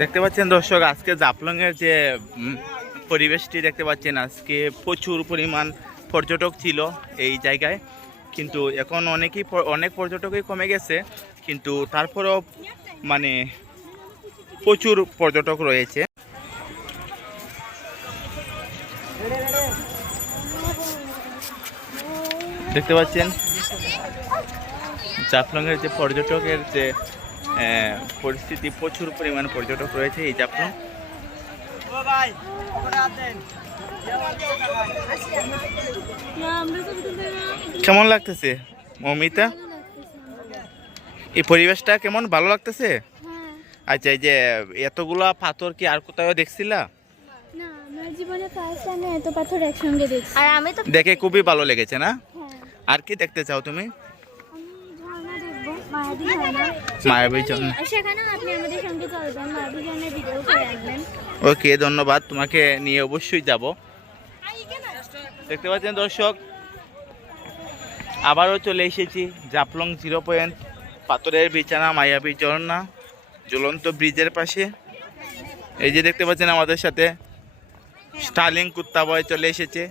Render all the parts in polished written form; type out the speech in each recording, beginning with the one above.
দেখতে পাচ্ছেন দর্শক, আজকে জাফলং এর যে পরিবেশটি দেখতে পাচ্ছেন, আজকে প্রচুর পরিমাণ পর্যটক ছিল এই জায়গায়, কিন্তু এখন অনেক পর্যটকই কমে গেছে, কিন্তু তারপরেও মানে প্রচুর পর্যটক রয়েছে। দেখতে পাচ্ছেন জাফলং এর যে পর্যটকের যে পরিস্থিতি, প্রচুর পরিমাণ পর্যটক রয়েছে এই জাফলং। কেমন লাগতেছে মৌমিতা, এই পরিবেশটা কেমন ভালো লাগতেছে? আচ্ছা, এই যে এতগুলা পাথর কি আর কোথাও দেখছিলা? না, আমার জীবনে ফার্স্ট টাইম এত পাথর একসঙ্গে দেখছি, আর আমি তো দেখে খুবই ভালো লেগেছে না? আর কি দেখতে চাও তুমি? ঝর্ণা দেখবো, মায়াবী ঝর্ণা। মায়াবী ঝর্ণা, সেখানেও আপনি আমাদের সঙ্গে চলবেন, মায়াবী ঝর্ণার ভিডিও করে আনবেন। ওকে, ধন্যবাদ, তোমাকে নিয়ে অবশ্যই যাব। দেখতে পাচ্ছেন দর্শক, আবারও চলে এসেছি জাফলং 0 পয়েন্ট, পাথরের বিছানা, মায়াবী ঝর্ণা, ঝুলন্ত ব্রিজের পাশে। এই যে দেখতে পাচ্ছেন আমাদের সাথে স্টার্লিং কুত্তা বয় চলে এসেছে।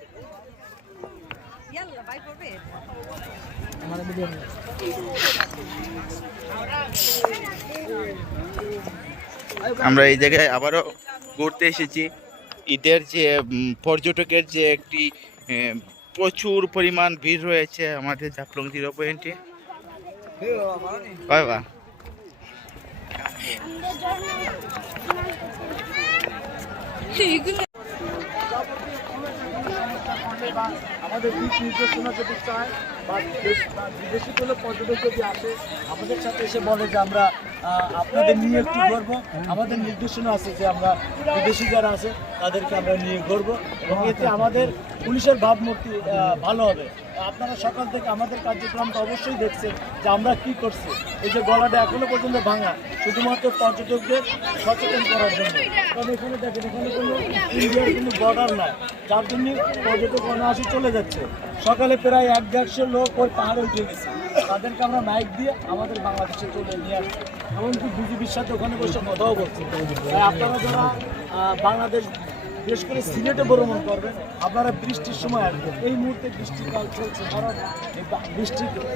আমরা এই জায়গায় আবারও ঘুরতে এসেছি। ঈদের যে পর্যটকের যে একটি প্রচুর পরিমাণ ভিড় রয়েছে আমাদের জাফলং 0 পয়েন্টে। বাবা আমাদের দিক নির্দেশনা যদি চায় বা বিদেশি কোনো পর্যটক যদি আসে আমাদের সাথে এসে বলে যে আমরা আপনাদের নিয়ে একটু ঘুরবো, আমাদের নির্দেশনা আছে যে আমরা বিদেশি যারা আছে তাদেরকে আমরা নিয়ে ঘুরবো, এবং এতে আমাদের পুলিশের ভাবমূর্তি ভালো হবে। আপনারা সকাল থেকে আমাদের কার্যক্রমটা অবশ্যই দেখছেন যে আমরা কি করছি। এই যে গলাটা এখনো পর্যন্ত ভাঙা, শুধুমাত্র পর্যটকদের সচেতন করার জন্য। কারণ এখানে দেখেন, এখানে কোনো ইন্ডিয়ার কোনো বর্ডার নাই, যার জন্য পর্যটক অনায়াসে চলে যাচ্ছে। সকালে প্রায় 1-150 লোক ওই পাহাড়ে উঠে গেছে, তাদেরকে আমরা মাইক দিয়ে আমাদের বাংলাদেশে চলে নিয়ে আসছি, এমনকি বিজেপির সাথে ওখানে বসে কথাও বলছি। তাই আপনারা যারা বাংলাদেশ বিশেষ করে সিলেটে ভ্রমণ করবেন, আপনারা বৃষ্টির সময় আসবেন। এই মুহূর্তে বৃষ্টিকাল চলছে, কারণ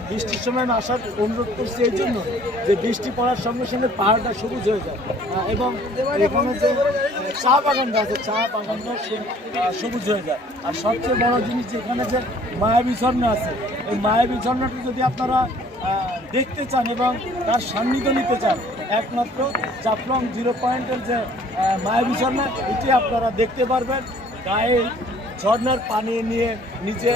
বৃষ্টির সময় আমি আসার অনুরোধ করছি এই জন্য যে বৃষ্টি পড়ার সঙ্গে সঙ্গে পাহাড়টা সবুজ হয়ে যায়, এবং এখানে যে চা বাগানটা আছে, চা বাগানটা সবুজ হয়ে যায়। আর সবচেয়ে বড় জিনিস যে এখানে যে মায়াবী ঝর্ণা আছে, এই মায়াবী ঝর্ণাটি যদি আপনারা দেখতে চান এবং তার সান্নিধ্য নিতে চান, একমাত্র জাফলং 0 পয়েন্টের যে মায়াবী ঝর্ণা, এটি আপনারা দেখতে পারবেন। গায়ে ঝর্ণার পানি নিয়ে নিচে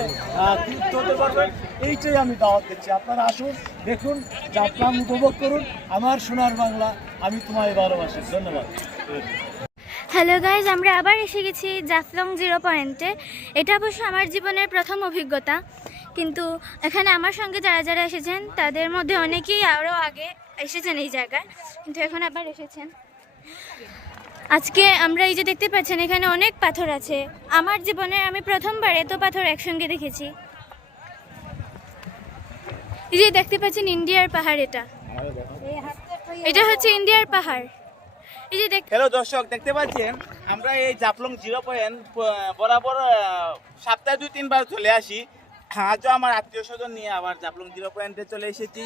তৃপ্ত হতে পারবেন। এইটাই আমি দাওয়াত দিচ্ছি, আপনারা আসুন, দেখুন, জাফলং উপভোগ করুন। আমার সোনার বাংলা, আমি তোমায় ভালোবাসি। ধন্যবাদ। হ্যালো গাইজ, আমরা আবার এসে গেছি জাফলং 0 পয়েন্টে। এটা অবশ্য আমার জীবনের প্রথম অভিজ্ঞতা, কিন্তু এখানে আমার সঙ্গে যারা যারা এসেছেন তাদের মধ্যে অনেকেই আরও আগে এসেছেন এই জায়গায়, কিন্তু এখন আবার এসেছেন। আজকে আমরা এই যে দেখতে পাচ্ছেন এখানে অনেক পাথর আছে। আমার জীবনে আমি প্রথমবার এত পাথর একসঙ্গে দেখেছি। এই যে দেখতে পাচ্ছেন ইন্ডিয়ার পাহাড়, এটা হচ্ছে ইন্ডিয়ার পাহাড়। এই যে হ্যালো দর্শক, দেখতে পাচ্ছেন আমরা এই জাফলং 0 পয়েন্ট বরাবর সপ্তাহে 2-3 বার চলে আসি। আজও আমার আত্মীয় স্বজন নিয়ে আবার জাফলং 0 পয়েন্টে চলে এসেছি।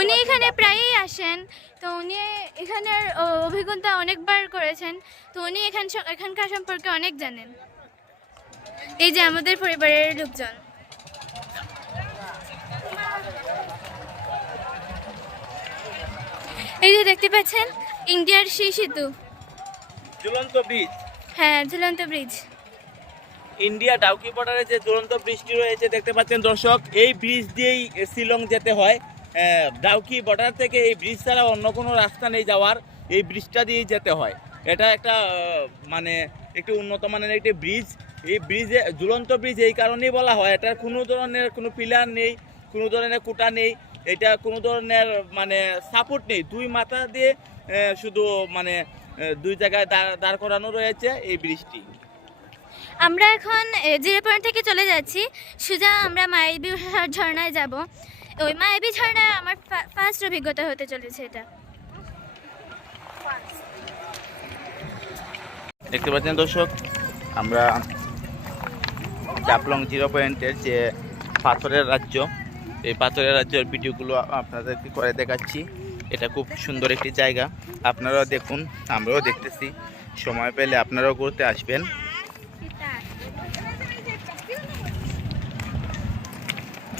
উনি এখানে প্রায়ই আসেন, তো উনি এখানের অভিজ্ঞতা অনেকবার করেছেন, তো উনি এখানকার সম্পর্কে অনেক জানেন। এই যে আমাদের পরিবারের লোকজন, এই যে দেখতে পাচ্ছেন ইন্ডিয়ার সেই সেতু, ঝুলন্ত ব্রিজ। হ্যাঁ, ঝুলন্ত ব্রিজ। ইন্ডিয়া ডাউকি বর্ডারে যে ঝুলন্ত ব্রিজটি রয়েছে দেখতে পাচ্ছেন দর্শক, এই ব্রিজ দিয়েই শিলং যেতে হয়। ডাউকি বর্ডার থেকে এই ব্রিজ ছাড়া অন্য কোনো রাস্তা নেই যাওয়ার, এই ব্রিজটা দিয়েই যেতে হয়। এটা একটা মানে একটি উন্নত মানের একটি ব্রিজ। এই ব্রিজে ঝুলন্ত ব্রিজ এই কারণেই বলা হয়, এটার কোনো ধরনের কোনো পিলার নেই, কোনো ধরনের কুটা নেই, এটা কোনো ধরনের মানে সাপোর্ট নেই, 2 মাথা দিয়ে শুধু মানে 2 জায়গায় দাঁড় করানো রয়েছে এই ব্রিজটি। আমরা এখন 0 পয়েন্ট থেকে চলে যাচ্ছি সোজা আমরা মায়াবী ঝর্ণায় যাব। ওই মায়াবী ঝর্ণা আমার ফার্স্ট অভিজ্ঞতা হতে চলেছে এটা। দেখতে পাচ্ছেন দর্শক, আমরা জাফলং 0 পয়েন্টের যে পাথরের রাজ্য, এই পাথরের রাজ্যের ভিডিওগুলো আপনাদেরকে করে দেখাচ্ছি। এটা খুব সুন্দর একটি জায়গা, আপনারাও দেখুন, আমরাও দেখতেছি। সময় পেলে আপনারাও ঘুরতে আসবেন।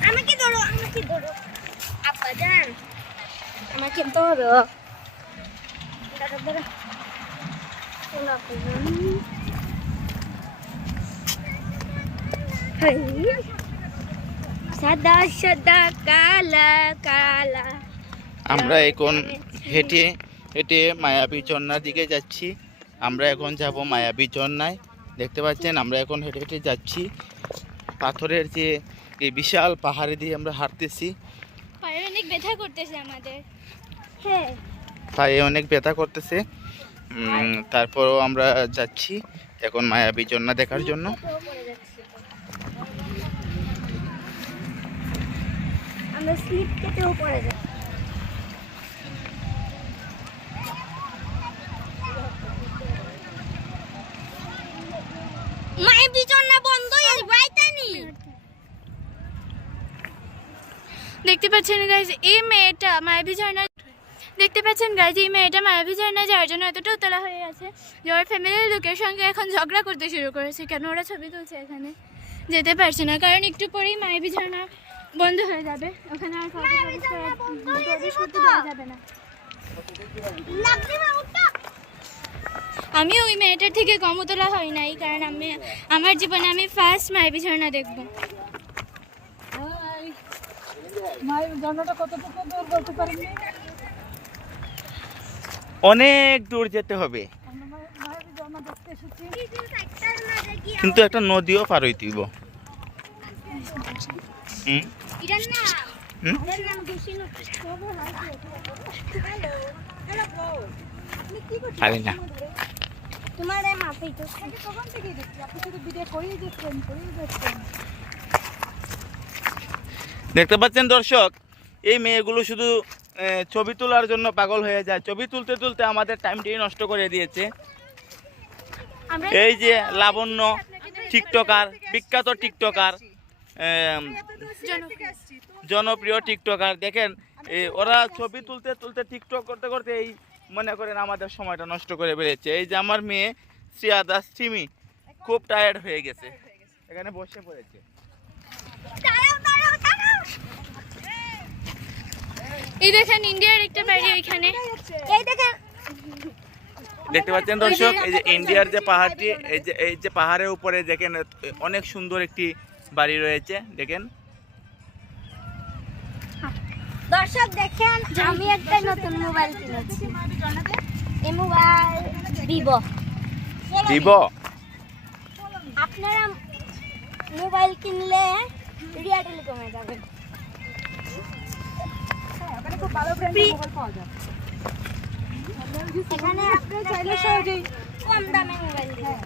আমাকে ধরো, আমাকে ধরো আপা জান, আমাকে ধরো, ধরো ধরো। সাদা সাদা কালা কালা। আমরা এখন হেঁটে হেঁটে মায়াবী ঝর্ণার দিকে যাচ্ছি। আমরা এখন যাব মায়াবী ঝর্ণায়। দেখতে পাচ্ছেন আমরা এখন হেঁটে হেঁটে যাচ্ছি। পাথরের যে এই বিশাল পাহাড়ে দিয়ে আমরা হাঁটতেছি। পায়ে অনেক ব্যথা করতেছে আমাদের। হ্যাঁ, পায়ে অনেক ব্যথা করতেছে। তারপরও আমরা যাচ্ছি এখন মায়াবী ঝর্ণা দেখার জন্য। আমরা স্লিপ কেটেও পড়ে যাই। মায়াবী ঝর্ণা বন্ধ হয়ে যায়নি। দেখতে পাচ্ছেন গাইজ, এই মেয়েটা মায়াবী ঝর্ণা, দেখতে পাচ্ছেন গাইজ, এই মেয়েটা মায়াবী ঝর্ণা যাওয়ার জন্য এতটা উতলা হয়ে আছে যে ওর ফ্যামিলির লোকের সঙ্গে এখন ঝগড়া করতে শুরু করেছে, কেন ওরা ছবি তুলছে এখানে যেতে পারছে না, কারণ একটু পরেই মায়াবী ঝর্ণা বন্ধ হয়ে যাবে। ওখানে আর প্রবেশ করতে দেওয়া যাবে না। আমি ওই মেয়েটার থেকে কম উতলা হই নাই, কারণ আমার জীবনে আমি ফার্স্ট মায়াবী ঝর্ণা দেখবো। অনেক দূর যেতে হবে, কিন্তু একটা নদীও পার হইতে হইব। পারি না। দেখতে পাচ্ছেন দর্শক, এই মেয়েগুলো শুধু ছবি তোলার জন্য পাগল হয়ে যায়। ছবি তুলতে তুলতে আমাদের টাইমটাই নষ্ট করে দিয়েছে। এই যে লাবণ্য টিকটকার, বিখ্যাত টিকটকার, জনপ্রিয় টিকটকার, দেখেন ওরা ছবি তুলতে তুলতে টিকটক করতে করতে এই মনে করেন আমাদের সময়টা নষ্ট করে বেরিয়েছে। এই যে আমার মেয়ে শ্রিয়াদা স্টিমি খুব টায়ার্ড হয়ে গেছে, এখানে বসে পড়েছে। এই দেখেন ইন্ডিয়ার একটা বাড়ি ওইখানে, এই দেখেন। দেখতে পাচ্ছেন দর্শক, এই যে ইন্ডিয়ার যে পাহাড়টি, এই যে পাহাড়ের উপরে দেখেন অনেক সুন্দর একটি বাড়ি রয়েছে। দেখেন দর্শক, দেখেন আমি একটা নতুন মোবাইল কিনেছি। এই মোবাইল ভিভো। আপনারা মোবাইল কিনলে রিয়া টেলিকমে যাবেন, এখানে আপনি চাইলে সহজেই কম দামে মোবাইল দিবেন।